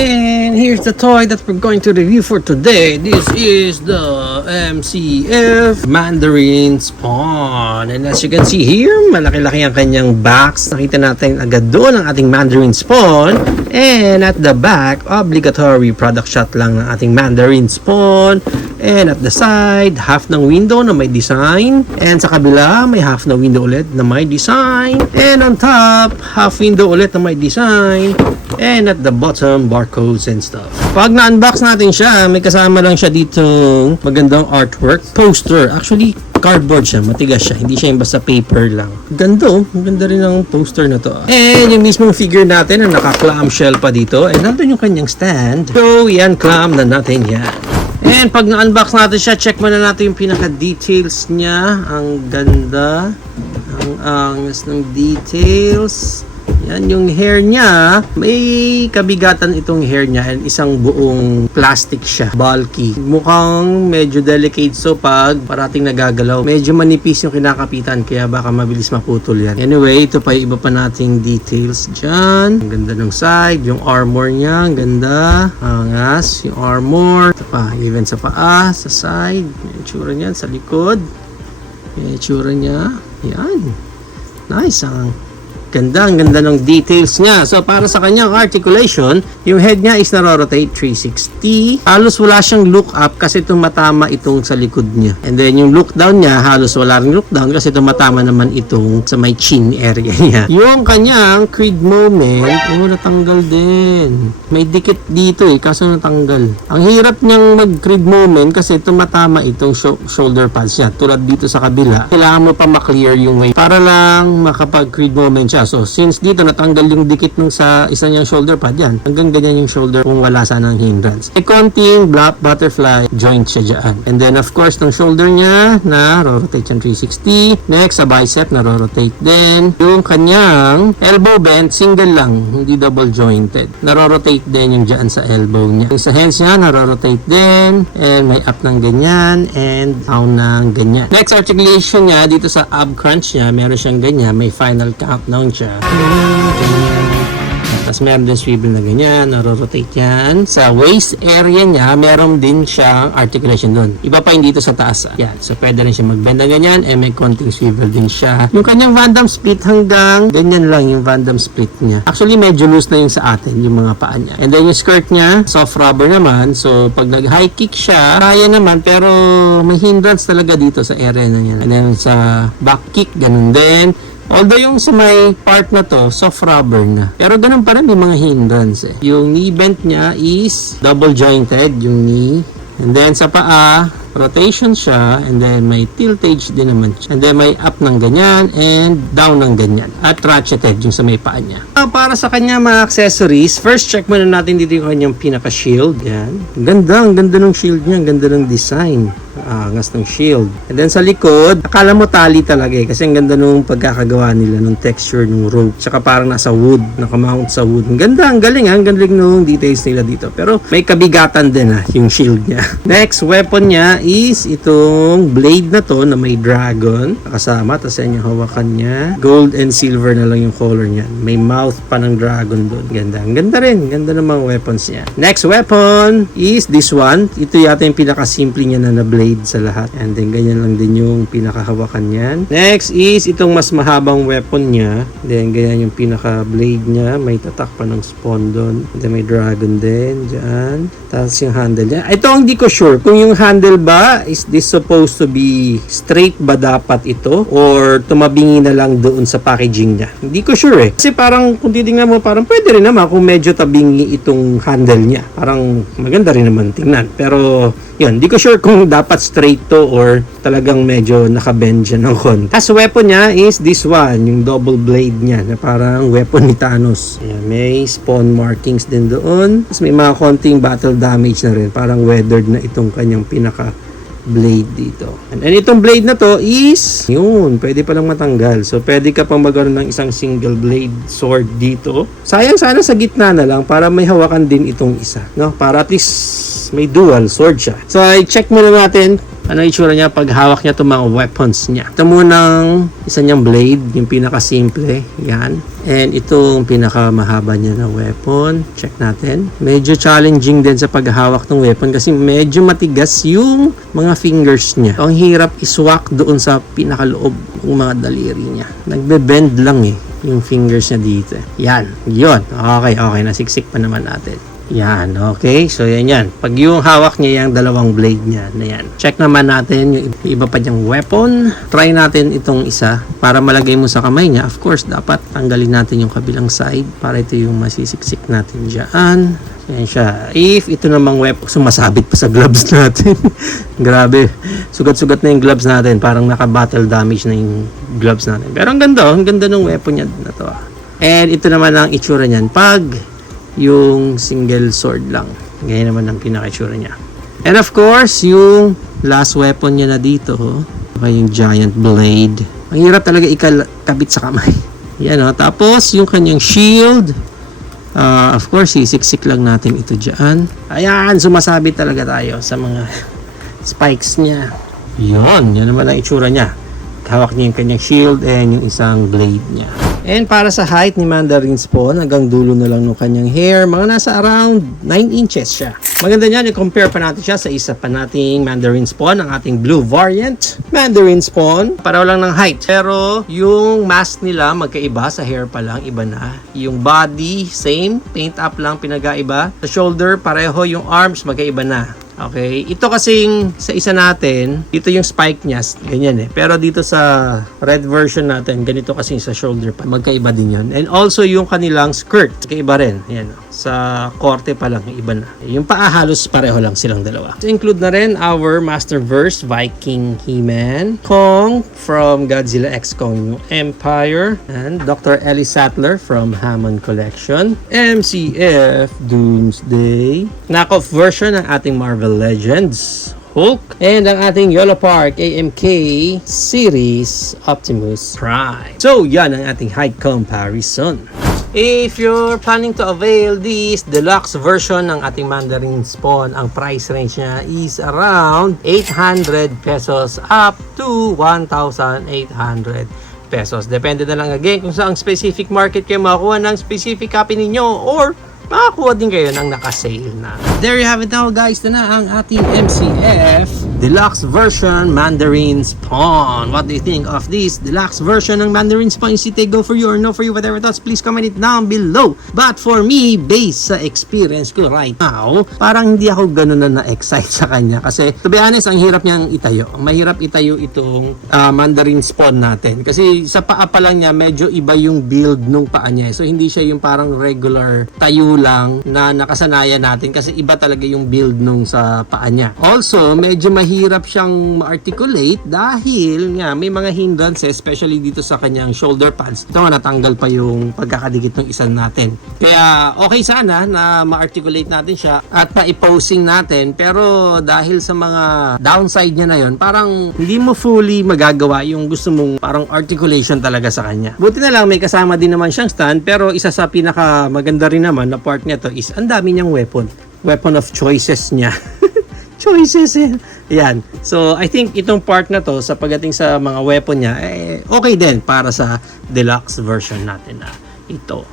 And here's the toy that we're going to review for today. This is the MCF Mandarin Spawn. And as you can see here, malaki-laki ang kanyang box. Nakita natin agad doon ang ating Mandarin Spawn. And at the back, obligatory product shot lang ng ating Mandarin Spawn. And at the side, half ng window na may design. And sa kabila, may half na window ulit na may design. And on top, half window ulit na may design. And at the bottom, barcodes and stuff. Pag na-unbox natin siya, may kasama lang siya ditong magandang artwork. Poster. Actually, cardboard siya. Matigas siya. Hindi siya yung basta paper lang. Ganda oh. Maganda rin ang poster na to. And yung mismong figure natin na naka-clamshell pa dito. And nandun yung kanyang stand. So, yan, clam na natin yan. And pag na-unbox natin siya, check muna natin yung pinaka-details niya. Ang ganda. Ang angas ng details. Yan, yung hair niya, may kabigatan itong hair niya and isang buong plastic siya. Bulky. Mukhang medyo delicate so pag parating nagagalaw. Medyo manipis yung kinakapitan kaya baka mabilis maputol yan. Anyway, ito pa yung iba pa nating details dyan. Ang ganda ng side. Yung armor niya, ang ganda. Angas, yung armor. Ito pa, even sa paa, sa side. Yung itsura niyan, sa likod. Yung itsura niya. Yan. Nice, ang ganda, ang ganda ng details niya. So, para sa kanyang articulation, yung head niya is naro-rotate 360. Halos wala siyang look up kasi tumatama itong sa likod niya. And then, yung look down niya, halos wala ring look down kasi tumatama naman itong sa may chin area niya. Yung kanyang creed moment, natanggal din. May dikit dito kaso natanggal. Ang hirap niyang mag-creed moment kasi tumatama itong shoulder pads niya. Tulad dito sa kabila, kailangan mo pa ma-clear yung way para lang makapag-creed moment siya. So, since dito natanggal yung dikit nung sa isa niyang shoulder pad yan, hanggang ganyan yung shoulder kung wala sanang hindrance. May konting butterfly joint siya dyan. And then, of course, ng shoulder niya na rotate yan 360. Next, sa bicep na rotate din. Yung kanyang elbow bend, single lang, hindi double jointed. Na-rotate din yung dyan sa elbow niya. Yung sa hands niya, na-rotate din. And may up ng ganyan and down ng ganyan. Next, articulation niya, dito sa ab crunch niya, meron siyang ganyan. May final countdown siya. Tapos meron din swivel na ganyan, naro-rotate yan. Sa waist area niya, meron din siyang articulation doon. Iba pa yung dito sa taas. Yan. So, pwede rin siya mag-bend na ganyan, and may konting swivel din siya. Yung kanyang Van Damme split hanggang ganyan lang yung Van Damme split niya. Actually, medyo loose na yung sa atin, yung mga paa niya. And then yung skirt niya, soft rubber naman. So, pag nag-high kick siya, kaya naman, pero may hindrance talaga dito sa area na yan. And then sa back kick, ganun din. Although yung sa may part na to, soft rubber na. Pero ganun pa rin, may mga hindrance Yung knee bend niya is double jointed, yung knee. And then sa paa, rotation siya, and then may tiltage din naman siya. And then may up ng ganyan, and down ng ganyan. At ratcheted yung sa may paa niya. Para sa kanya mga accessories, first check muna natin dito yung kanyang pinaka-shield. Yan. Ang ganda ng shield niya, ang ganda ng design. Angas ng shield. And then sa likod, akala mo tali talaga kasi ang ganda nung pagkakagawa nila, nung texture ng rope. Tsaka parang nasa wood, nakamount sa wood. Ang ganda, ang galing nung details nila dito. Pero may kabigatan din yung shield niya. Next weapon niya is itong blade na to na may dragon kasama. Tapos yan yung hawakan niya. Gold and silver na lang yung color niya. May mouth pa ng dragon doon. Ganda. Ang ganda rin. Ganda ng mga weapons niya. Next weapon is this one. Ito yata yung pinakasimple niya na blade sa lahat. And then ganyan lang din yung pinakahawakan niyan. Next is itong mas mahabang weapon niya. Then ganyan yung pinaka-blade niya. May tatak pa ng spawn doon. Then may dragon din dyan. Tapos yung handle niya. Ito ang di ko sure kung yung handle ba, is this supposed to be straight ba dapat ito? Or tumabingi na lang doon sa packaging niya? Hindi ko sure Kasi parang kung titingnan mo, parang pwede rin naman kung medyo tabingi itong handle niya. Parang maganda rin naman tingnan. Pero yun, di ko sure kung dapat straight to or talagang medyo nakabend dyan ng konti. Tapos weapon niya is this one, yung double blade niya na parang weapon ni Thanos. Ayan, may spawn markings din doon. Tapos may mga konting battle damage na rin. Parang weathered na itong kanyang pinaka blade dito. And itong blade na to is, yun, pwede palang matanggal. So, pwede ka pang magkaroon ng isang single blade sword dito. Sayang sana sa gitna na lang para may hawakan din itong isa, no? Para at least may dual sword siya. So, i-check muna natin ano itsura niya pag hawak niya itong mga weapons niya. Ito munang isa niyang blade, yung pinaka-simple. Yan. And itong pinaka-mahaba niya na weapon. Check natin. Medyo challenging din sa paghahawak ng weapon kasi medyo matigas yung mga fingers niya. Ang hirap iswak doon sa pinaka-loob ng mga daliri niya. Nagbe-bend lang yung fingers niya dito. Yan. Yun. Okay. Nasiksik pa naman natin. Yan, okay. So, yan. Pag yung hawak niya yung dalawang blade niya na yan. Check naman natin yung iba pa niyang weapon. Try natin itong isa para malagay mo sa kamay niya. Of course, dapat tanggalin natin yung kabilang side para ito yung masisiksik natin dyan. Yan siya. If ito namang weapon, sumasabit pa sa gloves natin. Grabe. Sugat-sugat na yung gloves natin. Parang naka-battle damage na yung gloves natin. Pero ang ganda ng weapon niya na to. And ito naman ang itsura niyan pag yung single sword lang. Ganyan naman ang pinaka-itsura niya. And of course, yung last weapon niya na dito, yung giant blade. Ang hirap talaga ikabit sa kamay. Yan Tapos, yung kanyang shield. Of course, sisiksik lang natin ito dyan. Ayan, sumasabit talaga tayo sa mga spikes niya. Yan naman ang itsura niya. Hawak niya yung kanyang shield and yung isang blade niya. And para sa height ni Mandarin Spawn, hanggang dulo na lang ng kanyang hair, mga nasa around 9 inches siya. Maganda niyan, i-compare pa natin siya sa isa pa nating Mandarin Spawn, ang ating blue variant. Mandarin Spawn, pareho lang ng height. Pero yung mask nila, magkaiba. Sa hair pa lang, iba na. Yung body, same. Paint up lang, pinagaiba. Sa shoulder, pareho. Yung arms, magkaiba na. Okay, ito kasing sa isa natin, dito yung spike niya, ganyan Pero dito sa red version natin, ganito kasi sa shoulder pa. Magkaiba din yun. And also yung kanilang skirt, kaiba rin. Yan sa korte pa lang, iba na. Yung paa halos pareho lang silang dalawa. So, include na rin our Masterverse Viking He-Man, Kong from Godzilla X Kong Empire, and Dr. Ellie Sattler from Hammond Collection, MCF Doomsday, knockoff version ng ating Marvel Legends Hulk, and ang ating Yolo Park AMK series Optimus Prime. So, yan ang ating height comparison. If you're planning to avail this deluxe version ng ating Mandarin Spawn, ang price range niya is around 800 pesos up to 1,800 pesos. Depende na lang again kung saan specific market kayo makakuha ng specific copy ninyo or makakuha din kayo ng naka-sale na. There you have it now guys, na ang ating MCF Deluxe version Mandarin Spawn. What do you think of this deluxe version ng Mandarin Spawn? Is it a go for you or no for you? Whatever thoughts, please comment it down below. But for me, based sa experience ko right now, parang hindi ako ganun na na-excite sa kanya. Kasi to be honest, ang hirap niyang itayo. Mahirap itayo itong Mandarin Spawn natin. Kasi sa paa pa lang niya, medyo iba yung build nung paa niya. So hindi siya yung parang regular tayo lang na nakasanayan natin kasi iba talaga yung build nung sa paa niya. Also, medyo mahirap siyang ma-articulate dahil nga may mga hindrances, especially dito sa kanyang shoulder pads. Ito nga, natanggal pa yung pagkakadikit ng isa natin. Kaya okay sana na ma-articulate natin siya at pa-posing natin, pero dahil sa mga downside niya na yon, parang hindi mo fully magagawa yung gusto mong parang articulation talaga sa kanya. Buti na lang may kasama din naman siyang stand, pero isa sa pinaka maganda rin naman na part niya to is ang dami niyang weapon of choices niya. Choices Yan. So, I think itong part na to sa pagdating sa mga weapon niya, okay din para sa deluxe version natin na ito.